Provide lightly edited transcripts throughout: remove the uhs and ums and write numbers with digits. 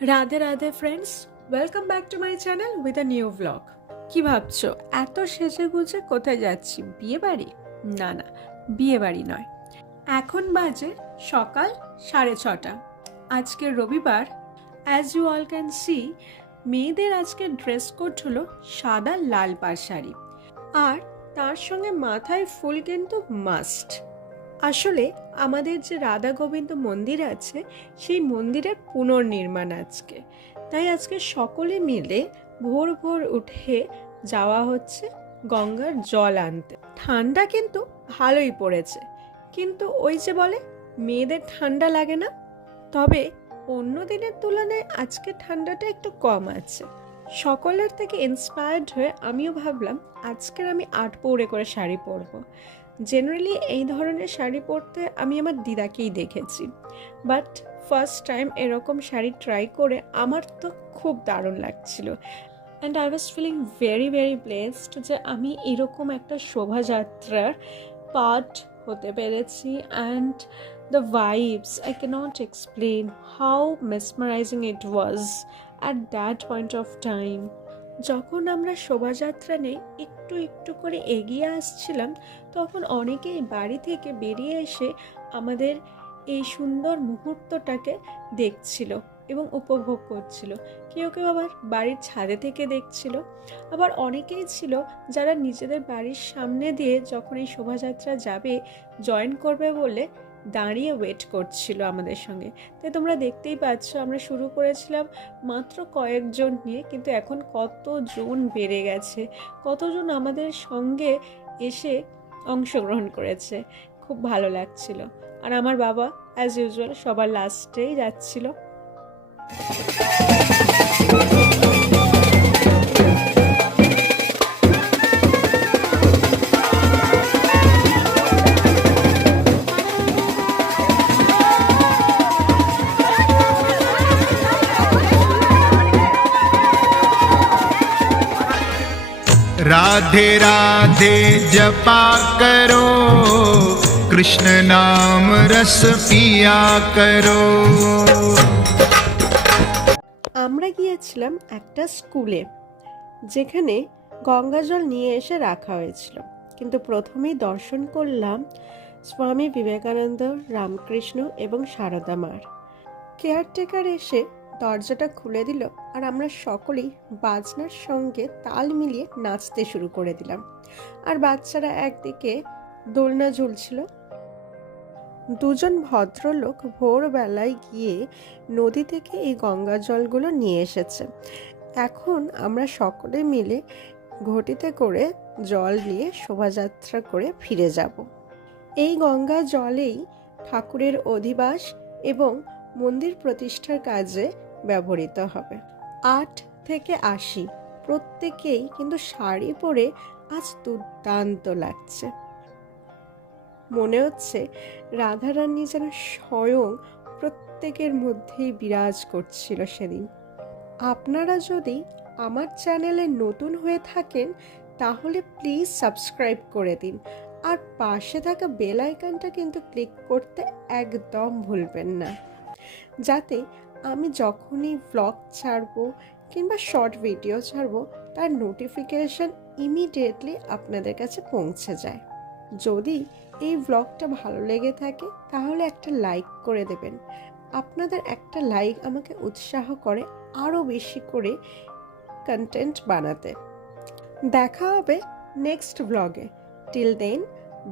Radhe Radhe friends, welcome back to my channel with a new blog. কি ভাবছো এত সেজে গুজে কোথায় যাচ্ছি? বিয়ে বাড়ি? না না, বিয়ে বাড়ি নয়। এখন বাজে সকাল 6:30। আজকে রবিবার। As you all can see, মেয়েদের আজকে ড্রেস কোড হলো সাদা লাল পাড় শাড়ি, আর তার সঙ্গে মাথায় ফুল কিন্তু মাস্ট। আসলে আমাদের যে রাধা গোবিন্দ মন্দির আছে, সেই মন্দিরের পুনর্নির্মাণ আজকে। তাই আজকে সকলে মিলে ভোর ভোর উঠে যাওয়া হচ্ছে গঙ্গার জল আনতে। ঠান্ডা কিন্তু ভালোই পড়েছে, কিন্তু ওই যে বলে মেয়েদের ঠান্ডা লাগে না। তবে অন্য দিনের তুলনায় আজকে ঠান্ডাটা একটু কম আছে। সকলের থেকে ইন্সপায়ার্ড হয়ে আমিও ভাবলাম আজকের আমি আটপৌরে করে শাড়ি পরবো। জেনারেলি এই ধরনের শাড়ি পরতে আমি আমার দিদাকেই দেখেছি, বাট ফার্স্ট টাইম এরকম শাড়ি ট্রাই করে আমার তো খুব দারুণ লাগছিল। And I was feeling very very blessed যে আমি এরকম একটা শোভাযাত্রার পার্ট হতে পেরেছি। And the vibes, I can't explain how mesmerising it was at that point of time. যখন আমরা শোভাযাত্রা নিয়ে একটু একটু করে এগিয়ে আসছিলাম, তখন অনেকেই বাড়ি থেকে বেরিয়ে এসে আমাদের এই সুন্দর মুহূর্তটাকে দেখছিল এবং উপভোগ করছিল। কেউ কেউ আবার বাড়ির ছাদে থেকে দেখছিল, আবার অনেকেই ছিল যারা নিজেদের বাড়ির সামনে দিয়ে যখন এই শোভাযাত্রা যাবে জয়েন করবে বলে দাঁড়িয়ে ওয়েট করছিল আমাদের সঙ্গে। তাই তোমরা দেখতেই পাচ্ছ, আমরা শুরু করেছিলাম মাত্র কয়েকজন নিয়ে, কিন্তু এখন কতজন বেড়ে গেছে, কতজন আমাদের সঙ্গে এসে অংশগ্রহণ করেছে। খুব ভালো লাগছিল। আর আমার বাবা অ্যাজ ইউজুয়াল সবার লাস্টেই যাচ্ছিল। राधे राधे जपा करो, कृष्ण नाम रस पिया करो। আমরা গিয়েছিলাম একটা স্কুলে, যেখানে গঙ্গা জল নিয়ে এসে রাখা হয়েছিল। কিন্তু প্রথমেই দর্শন করলাম স্বামী বিবেকানন্দ, রামকৃষ্ণ এবং সারদা মার। কেয়ারটেকার এসে দরজাটা খুলে দিল, আর আমরা সকলেই বাজনার সঙ্গে তাল মিলিয়ে নাচতে শুরু করে দিলাম। আর বাচ্চারা একদিকে দোলনা ঝুলছিল। দুজন ভদ্রলোক ভোরবেলায় গিয়ে নদী থেকে এই গঙ্গা জলগুলো নিয়ে এসেছে। এখন আমরা সকলে মিলে ঘটিতে করে জল নিয়ে শোভাযাত্রা করে ফিরে যাব। এই গঙ্গা জলেই ঠাকুরের অধিবাস এবং মন্দির প্রতিষ্ঠার কাজে ব্যবহৃত হবে। 8 থেকে 80 প্রত্যেকেই কিন্তু শাড়ি পরে আজ দুর্দান্ত লাগছে। মনে হচ্ছে রাধারানী যেন স্বয়ং প্রত্যেকের মধ্যেই বিরাজ করছিল সেদিন। আপনারা যদি আমার চ্যানেলে নতুন হয়ে থাকেন, তাহলে প্লিজ সাবস্ক্রাইব করে দিন, আর পাশে থাকা বেল আইকনটা কিন্তু ক্লিক করতে একদম ভুলবেন না, যাতে আমি যখনই ভ্লগ ছাড়বো কিংবা শর্ট ভিডিও ছাড়বো তার নোটিফিকেশন ইমিডিয়েটলি আপনাদের কাছে পৌঁছে যায়। যদি এই ভ্লগটা ভালো লেগে থাকে তাহলে একটা লাইক করে দেবেন। আপনাদের একটা লাইক আমাকে উৎসাহ করে আরও বেশি করে কন্টেন্ট বানাতে। দেখা হবে নেক্সট ভ্লগে। Till then,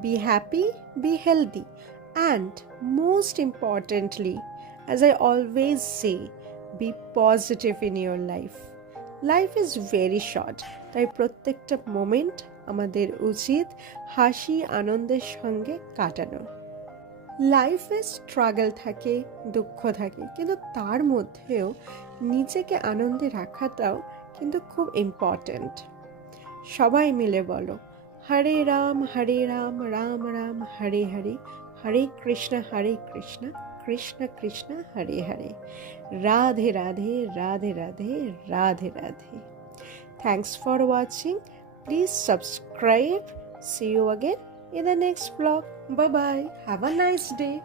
be happy, be healthy, and most importantly, as I always say, be positive in your life. Life is very short, তাই প্রত্যেকটা মোমেন্ট আমাদের উচিত হাসি আনন্দের সঙ্গে কাটানো। লাইফে স্ট্রাগল থাকে, দুঃখ থাকে, কিন্তু তার মধ্যেও নিজেকে আনন্দে রাখাটাও কিন্তু খুব ইম্পর্ট্যান্ট। সবাই মিলে বলো, হরে রাম রাম রাম হরে হরে, হরে Krishna Krishna Krishna Hare Hare, Radhe Radhe Radhe Radhe Radhe Radhe. Thanks for watching. Please subscribe. See you again in the next vlog. Bye bye. Have a nice day.